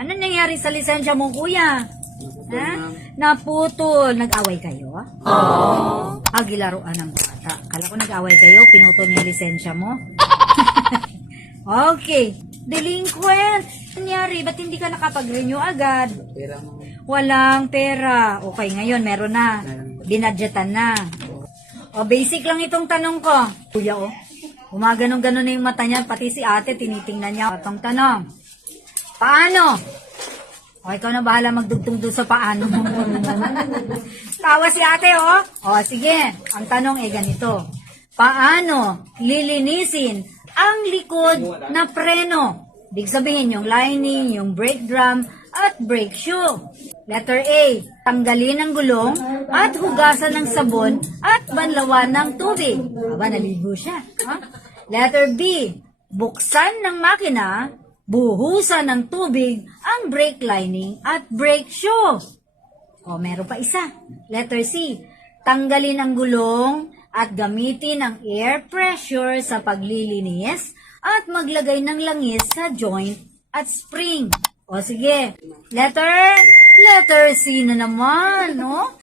Ano nangyari sa lisensya mo, kuya? Ha? Naputol. Nag-away kayo? Oh. Agilaruan ng bata. Kala ko nag-away kayo, pinutol niya yung lisensya mo. Okay. Delinquent. Nangyari, ba't hindi ka nakapag-renew agad? Walang pera. Okay, ngayon meron na. Binadgetan na. O, basic lang itong tanong ko. Kuya, o. Gumaganong-ganon na yung mata niya. Pati si ate, tinitingnan niya. Itong tanong. Paano? O, ikaw na bahala magdugtong doon sa paano. Tawa si ate, o. O, sige. Ang tanong ay ganito. Paano lilinisin ang likod na preno? Big sabihin, yung lining, yung brake drum, at brake shoe. Letter A, tanggalin ang gulong at hugasan ng sabon at banlawan ng tubig. Aba, naligo siya. Ha? Letter B, buksan ng makina, buhusan ng tubig ang brake lining at brake shoe. O, meron pa isa. Letter C, tanggalin ang gulong at gamitin ang air pressure sa paglilinis at maglagay ng langis sa joint at spring. O sige, letter C na naman, no?